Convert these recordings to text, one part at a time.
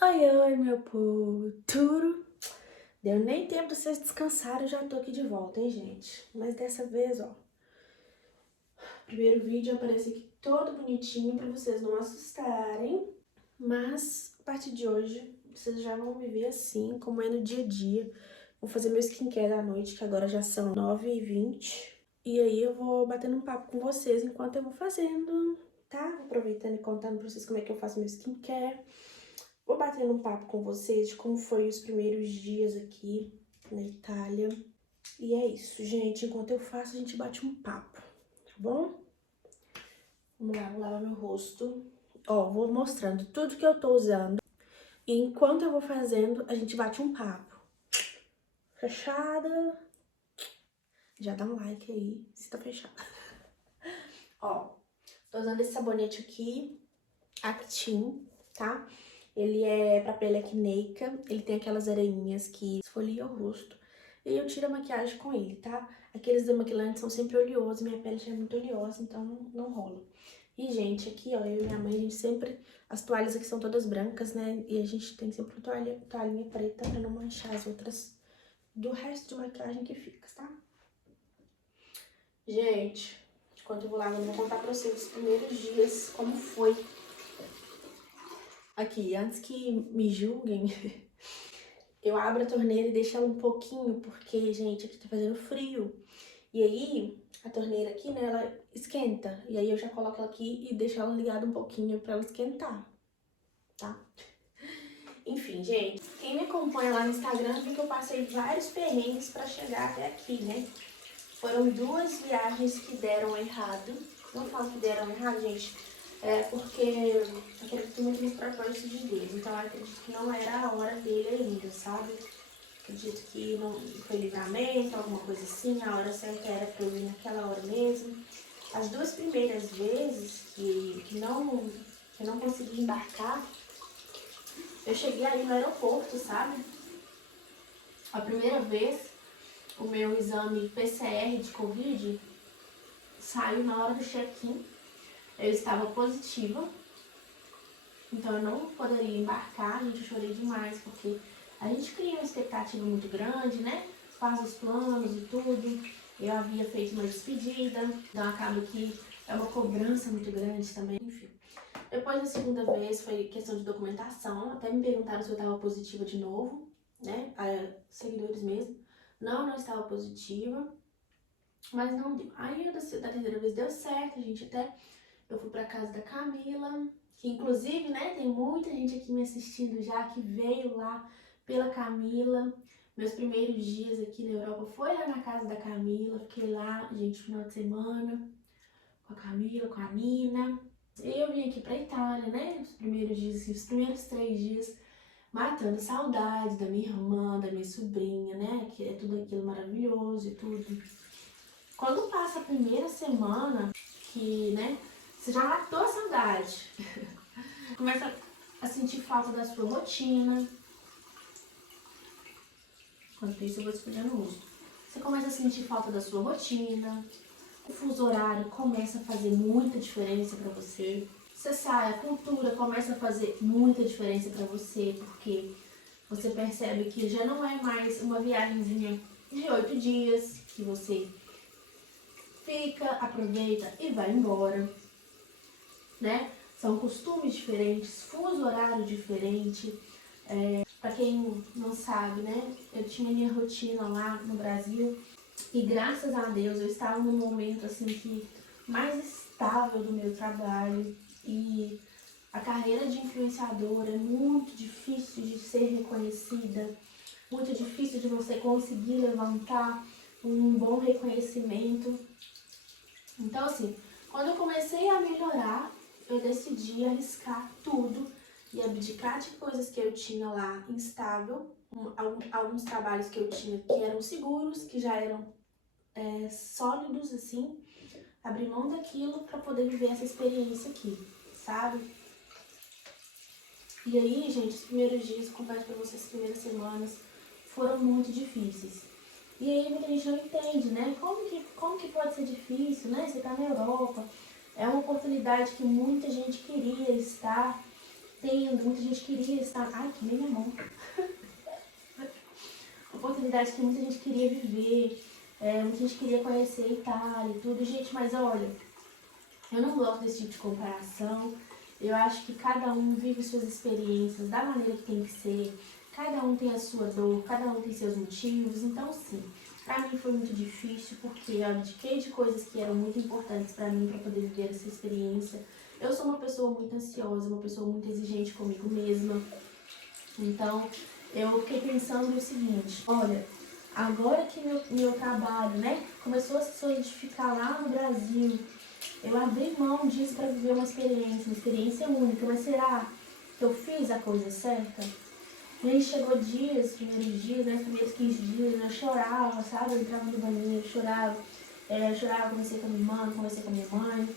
Ai, ai, meu povo, tudo. Deu nem tempo de vocês descansarem, eu já tô aqui de volta, hein, gente? Mas dessa vez, ó, primeiro vídeo aparece aqui todo bonitinho pra vocês não assustarem. Mas, a partir de hoje, vocês já vão me ver assim, como é no dia a dia. Vou fazer meu skincare da noite, que agora já são 9h20. E aí eu vou batendo um papo com vocês enquanto eu vou fazendo, tá? Vou aproveitando e contando pra vocês como é que eu faço meu skincare. Vou batendo um papo com vocês de como foi os primeiros dias aqui na Itália. E é isso, gente. Enquanto eu faço, a gente bate um papo, tá bom? Vamos lá, vou lavar meu rosto. Ó, vou mostrando tudo que eu tô usando. E enquanto eu vou fazendo, a gente bate um papo. Fechada? Já dá um like aí, se tá fechada. Ó, tô usando esse sabonete aqui, Actin, tá? Ele é pra pele acneica, ele tem aquelas areinhas que esfolia o rosto. E eu tiro a maquiagem com ele, tá? Aqueles demaquilantes são sempre oleosos, minha pele já é muito oleosa, então não rola. E, gente, aqui, ó, eu e minha mãe, a gente sempre... As toalhas aqui são todas brancas, né? E a gente tem sempre uma toalhinha preta pra não manchar as outras do resto de maquiagem que fica, tá? Gente, enquanto eu vou lá, eu vou contar pra vocês os primeiros dias, como foi. Aqui, antes que me julguem, eu abro a torneira e deixo ela um pouquinho, porque, gente, aqui tá fazendo frio. E aí, a torneira aqui, né, ela esquenta. E aí eu já coloco ela aqui e deixo ela ligada um pouquinho pra ela esquentar, tá? Enfim, gente, quem me acompanha lá no Instagram viu que eu passei vários perrengues pra chegar até aqui, né? Foram 2 viagens que deram errado. Não falo que deram errado, gente, porque eu acredito muito nos propósitos de Deus. Então eu acredito que não era a hora dele ainda, sabe? Acredito que não foi livramento, alguma coisa assim, a hora certa era pra eu ir naquela hora mesmo. As 2 primeiras vezes que eu não consegui embarcar, eu cheguei ali no aeroporto, sabe? A primeira vez, o meu exame PCR de Covid saiu na hora do check-in. Eu estava positiva, então eu não poderia embarcar, gente, eu chorei demais, porque a gente cria uma expectativa muito grande, né? Faz os planos e tudo. Eu havia feito uma despedida, então acaba que é uma cobrança muito grande também, enfim. Depois da segunda vez foi questão de documentação, até me perguntaram se eu estava positiva de novo, né? Seguidores mesmo. Não estava positiva, mas não deu. Aí da terceira vez deu certo, a gente até... Eu fui pra casa da Camila, que inclusive, né, tem muita gente aqui me assistindo já, que veio lá pela Camila. Meus primeiros dias aqui na Europa foi lá na casa da Camila, fiquei lá, gente, final de semana, com a Camila, com a Nina. E eu vim aqui pra Itália, né, os primeiros dias, assim, os primeiros 3 dias, matando saudade da minha irmã, da minha sobrinha, né, que é tudo aquilo maravilhoso e tudo. Quando passa a primeira semana, que, né, você já matou a saudade. Começa a sentir falta da sua rotina. Enquanto isso, eu vou esfregar no rosto. Você começa a sentir falta da sua rotina. O fuso horário começa a fazer muita diferença para você. Você sai, a cultura começa a fazer muita diferença para você, porque você percebe que já não é mais uma viagemzinha de 8 dias, que você fica, aproveita e vai embora, né? São costumes diferentes, fuso horário diferente. Para quem não sabe, né? Eu tinha minha rotina lá no Brasil e graças a Deus eu estava num momento assim que mais estável do meu trabalho, e a carreira de influenciadora é muito difícil de ser reconhecida, muito difícil de você conseguir levantar um bom reconhecimento. Então, assim, quando eu comecei a melhorar, eu decidi arriscar tudo e abdicar de coisas que eu tinha lá instável, alguns trabalhos que eu tinha que eram seguros, que já eram sólidos, assim, abrir mão daquilo para poder viver essa experiência aqui, sabe? E aí, gente, os primeiros dias, confesso pra vocês, as primeiras semanas foram muito difíceis. E aí muita gente não entende, né? Como que pode ser difícil, né? Você tá na Europa, é uma oportunidade que muita gente queria estar. tendo, muita gente queria estar... Ai, que nem minha mão. Oportunidade que muita gente queria viver, muita gente queria conhecer a Itália e tudo. Gente, mas olha, eu não gosto desse tipo de comparação. Eu acho que cada um vive suas experiências da maneira que tem que ser. Cada um tem a sua dor, cada um tem seus motivos. Então, sim, pra mim foi muito difícil porque eu abdiquei de coisas que eram muito importantes pra mim pra poder viver essa experiência. Eu sou uma pessoa muito ansiosa, uma pessoa muito exigente comigo mesma. Então, eu fiquei pensando no seguinte, olha, agora que meu trabalho, né, começou a se solidificar lá no Brasil, eu abri mão disso para viver uma experiência única, mas será que eu fiz a coisa certa? E aí chegou dias, os primeiros dias, né, os primeiros 15 dias, eu chorava, sabe, eu entrava no banheiro, chorava, conversei com a minha irmã, conversei com a minha mãe,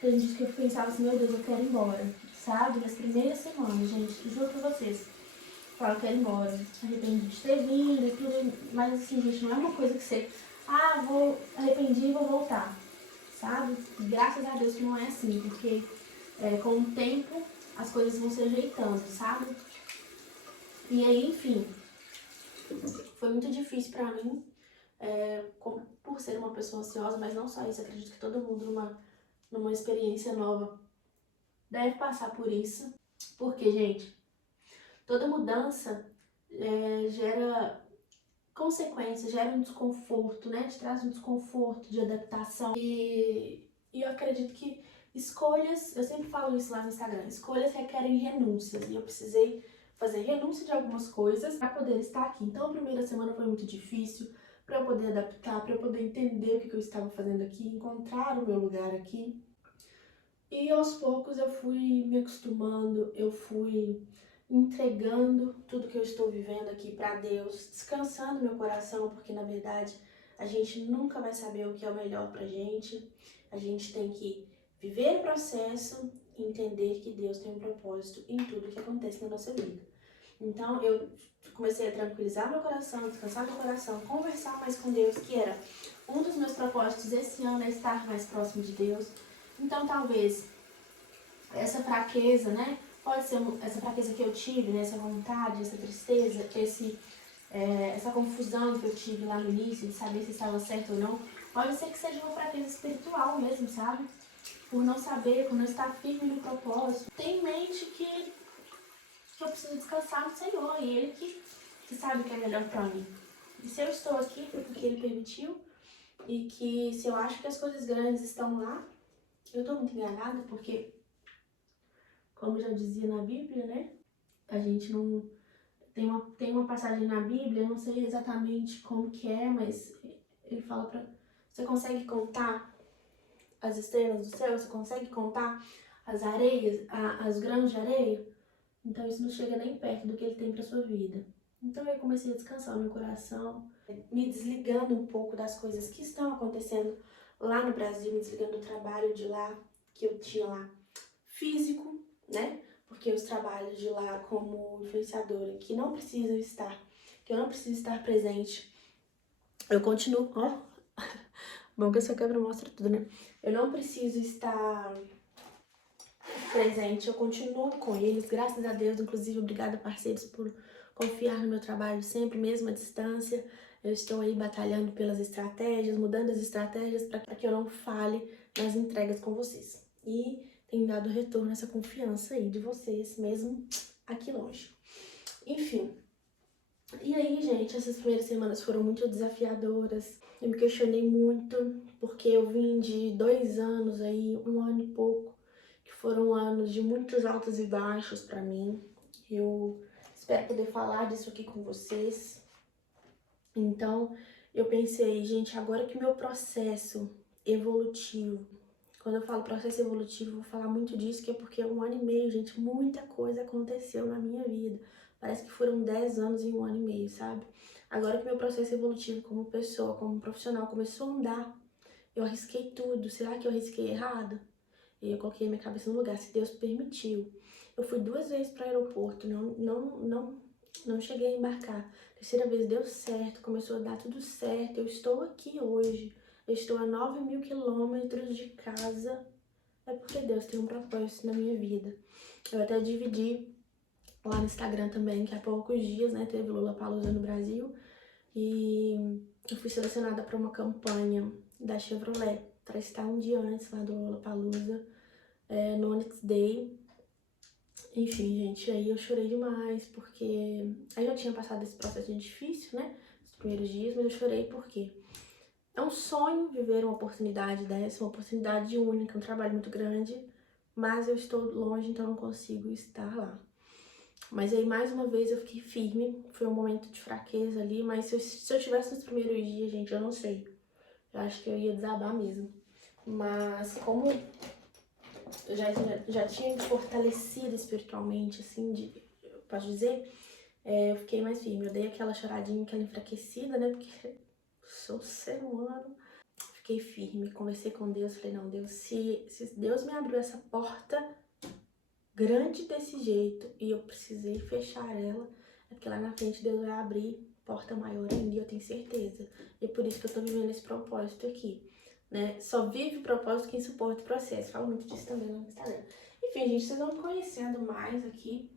tem dias que eu pensava assim, meu Deus, eu quero ir embora, sabe, nas primeiras semanas, gente, juro pra vocês, eu quero ir embora, arrependi de ter vindo e tudo, mas assim, gente, não é uma coisa que você, arrependi e vou voltar, sabe? Graças a Deus que não é assim, porque com o tempo as coisas vão se ajeitando, sabe? E aí, enfim, foi muito difícil pra mim, por ser uma pessoa ansiosa, mas não só isso, acredito que todo mundo numa experiência nova deve passar por isso, porque, gente, toda mudança gera consequências, gera um desconforto, né? Te traz um desconforto de adaptação. E eu acredito que escolhas, eu sempre falo isso lá no Instagram, escolhas requerem renúncias. E eu precisei fazer renúncia de algumas coisas para poder estar aqui. Então a primeira semana foi muito difícil para eu poder adaptar, para eu poder entender o que eu estava fazendo aqui, encontrar o meu lugar aqui. E aos poucos eu fui me acostumando, eu fui entregando tudo que eu estou vivendo aqui para Deus, descansando meu coração, porque na verdade a gente nunca vai saber o que é o melhor pra gente. A gente tem que viver o processo e entender que Deus tem um propósito em tudo que acontece na nossa vida. Então eu comecei a tranquilizar meu coração, descansar meu coração, conversar mais com Deus, que era um dos meus propósitos esse ano, é estar mais próximo de Deus. Então talvez essa fraqueza, né? Pode ser essa fraqueza que eu tive, né? Essa vontade, essa tristeza, essa confusão que eu tive lá no início de saber se estava certo ou não. Pode ser que seja uma fraqueza espiritual mesmo, sabe? Por não saber, por não estar firme no propósito. Tem em mente que eu preciso descansar no Senhor e Ele que sabe o que é melhor pra mim. E se eu estou aqui foi porque Ele permitiu e que se eu acho que as coisas grandes estão lá, eu tô muito enganada porque, como já dizia na Bíblia, né? A gente não... Tem uma passagem na Bíblia, eu não sei exatamente como que é, mas ele fala pra... Você consegue contar as estrelas do céu? Você consegue contar as areias, as grãos de areia? Então isso não chega nem perto do que ele tem pra sua vida. Então eu comecei a descansar o meu coração, me desligando um pouco das coisas que estão acontecendo lá no Brasil, me desligando do trabalho de lá, que eu tinha lá, físico, né? Porque os trabalhos de lá como influenciadora, que não precisam estar, que eu não preciso estar presente, eu continuo, ó, bom que essa câmera mostra tudo, né? Eu não preciso estar presente, eu continuo com eles, graças a Deus, inclusive, obrigada parceiros por confiar no meu trabalho sempre, mesmo à distância. Eu estou aí batalhando pelas estratégias, mudando as estratégias para que eu não falhe nas entregas com vocês. E tem dado retorno essa confiança aí de vocês, mesmo aqui longe. Enfim, e aí, gente, essas primeiras semanas foram muito desafiadoras. Eu me questionei muito, porque eu vim de 2 anos aí, 1 ano e pouco, que foram anos de muitos altos e baixos pra mim. Eu espero poder falar disso aqui com vocês. Então, eu pensei, gente, agora que meu processo evolutivo, quando eu falo processo evolutivo, eu vou falar muito disso, que é porque 1 ano e meio, gente, muita coisa aconteceu na minha vida. Parece que foram 10 anos em 1 ano e meio, sabe? Agora que meu processo evolutivo como pessoa, como profissional começou a andar, eu arrisquei tudo. Será que eu arrisquei errado? E eu coloquei minha cabeça no lugar, se Deus permitiu. Eu fui 2 vezes para o aeroporto, não cheguei a embarcar. Terceira vez deu certo, começou a dar tudo certo. Eu estou aqui hoje. Eu estou a 9.000 quilômetros de casa. é porque Deus tem um propósito na minha vida. Eu até dividi lá no Instagram também, que há poucos dias, né, teve Lollapalooza no Brasil. E eu fui selecionada para uma campanha da Chevrolet, para estar um dia antes lá do Lollapalooza, no Onyx Day. Enfim, gente, aí eu chorei demais, porque aí eu tinha passado esse processo difícil, né, nos primeiros dias, mas eu chorei porque é um sonho viver uma oportunidade dessa, uma oportunidade única, um trabalho muito grande, mas eu estou longe, então não consigo estar lá. Mas aí, mais uma vez, eu fiquei firme. Foi um momento de fraqueza ali, mas se eu tivesse nos primeiros dias, gente, eu não sei. Eu acho que eu ia desabar mesmo. Mas como eu já tinha me fortalecido espiritualmente, assim, eu posso dizer, eu fiquei mais firme. Eu dei aquela choradinha, aquela enfraquecida, né? Porque sou ser humano. Fiquei firme, conversei com Deus, falei, não, Deus, se Deus me abriu essa porta grande desse jeito e eu precisei fechar ela, é porque lá na frente Deus vai abrir porta maior ainda, e eu tenho certeza. E é por isso que eu tô vivendo esse propósito aqui, né? Só vive o propósito quem suporta o processo. Falo muito disso também no Instagram. Enfim, gente, vocês vão me conhecendo mais aqui.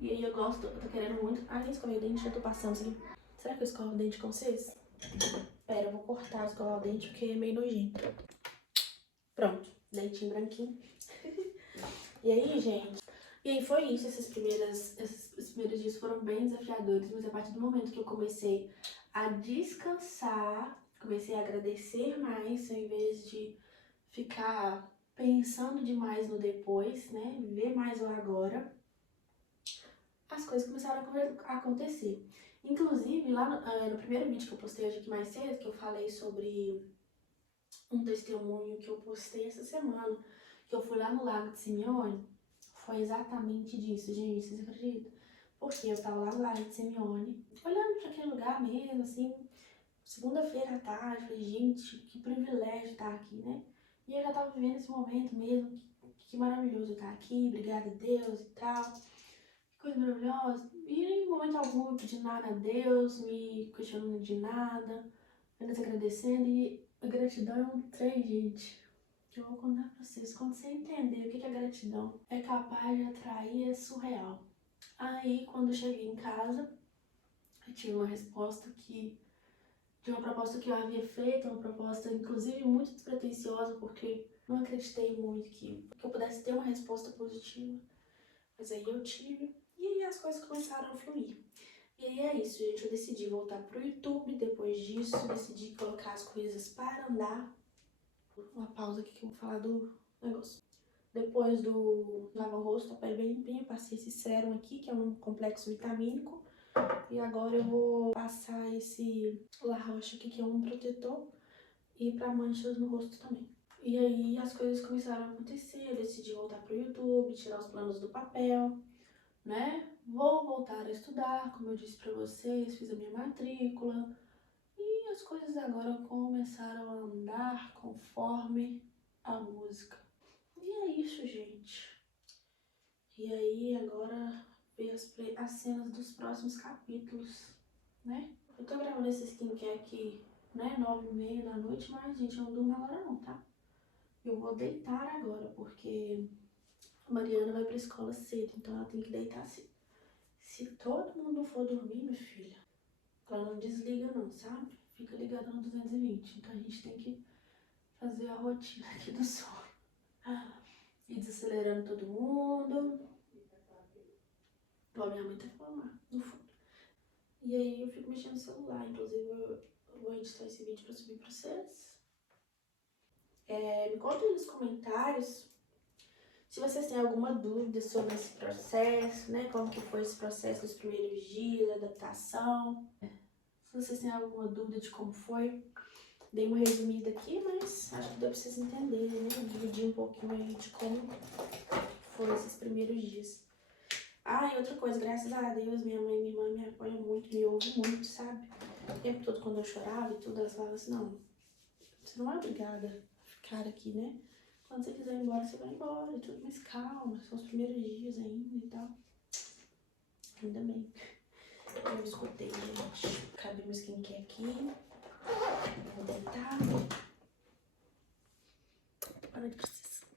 E aí eu tô querendo muito. Ah, nem escovei o dente, já tô passando isso aqui. Será que eu escovo o dente com vocês? Pera, eu vou cortar, escovar o dente porque é meio nojento. Pronto, dentinho branquinho. E aí, gente, e aí foi isso, esses primeiros dias foram bem desafiadores, mas a partir do momento que eu comecei a descansar, comecei a agradecer mais, ao invés de ficar pensando demais no depois, né, viver mais o agora, as coisas começaram a acontecer. Inclusive, lá no primeiro vídeo que eu postei hoje aqui mais cedo, que eu falei sobre um testemunho que eu postei essa semana, que eu fui lá no Lago de Simeone, foi exatamente disso, gente, vocês acreditam? Porque eu tava lá no Lago de Simeone, olhando para aquele lugar mesmo, assim, segunda-feira à tarde, falei, gente, que privilégio estar aqui, né? E eu já tava vivendo esse momento mesmo, que maravilhoso estar aqui, obrigada a Deus e tal, que coisa maravilhosa. E em momento algum eu pedi nada a Deus, me questionando de nada, apenas agradecendo, e a gratidão é um trem, gente, que eu vou contar pra vocês. Quando você entender o que a gratidão é capaz de atrair, é surreal. Aí, quando eu cheguei em casa, eu tive uma resposta de uma proposta que eu havia feito, uma proposta, inclusive, muito despretensiosa, porque não acreditei muito que eu pudesse ter uma resposta positiva. Mas aí eu tive, e aí as coisas começaram a fluir. E aí é isso, gente. Eu decidi voltar pro YouTube. Depois disso, decidi colocar as coisas para andar. Uma pausa aqui que eu vou falar do negócio. Depois do lavar o rosto, a pele bem limpinha, passei esse sérum aqui, que é um complexo vitamínico. E agora eu vou passar esse La Roche aqui, que é um protetor, e para manchas no rosto também. E aí as coisas começaram a acontecer, eu decidi voltar pro YouTube, tirar os planos do papel, né? Vou voltar a estudar, como eu disse pra vocês, fiz a minha matrícula. E as coisas agora começaram a andar conforme a música. E é isso, gente. E aí agora ver as cenas dos próximos capítulos, né? Eu tô gravando esse skincare aqui, né, 9h30 da noite, mas, gente, eu não durmo agora não, tá? Eu vou deitar agora, porque a Mariana vai pra escola cedo, então ela tem que deitar cedo. Se todo mundo for dormir, minha filha, ela não desliga não, sabe? Fica ligada no 220, então a gente tem que fazer a rotina aqui do sono. E desacelerando todo mundo. Igual minha mãe tá falando lá, no fundo. E aí eu fico mexendo no celular, inclusive eu vou editar esse vídeo pra subir pra vocês. Me contem nos comentários se vocês têm alguma dúvida sobre esse processo, né? Como que foi esse processo dos primeiros dias, adaptação. Se vocês têm alguma dúvida de como foi, dei uma resumida aqui, mas acho que deu pra vocês entenderem, né? Dividir um pouquinho aí de como foram esses primeiros dias. Ah, e outra coisa, graças a Deus, minha mãe e minha irmã me apoiam muito, me ouvem muito, sabe? O tempo todo quando eu chorava e tudo, elas falavam assim, não, você não é obrigada a ficar aqui, né? Quando você quiser ir embora, você vai embora e tudo, mas calma, são os primeiros dias ainda e tal. Ainda bem. Eu escutei, gente. Acabei meu skincare aqui. Vou deitar. Para de precisar.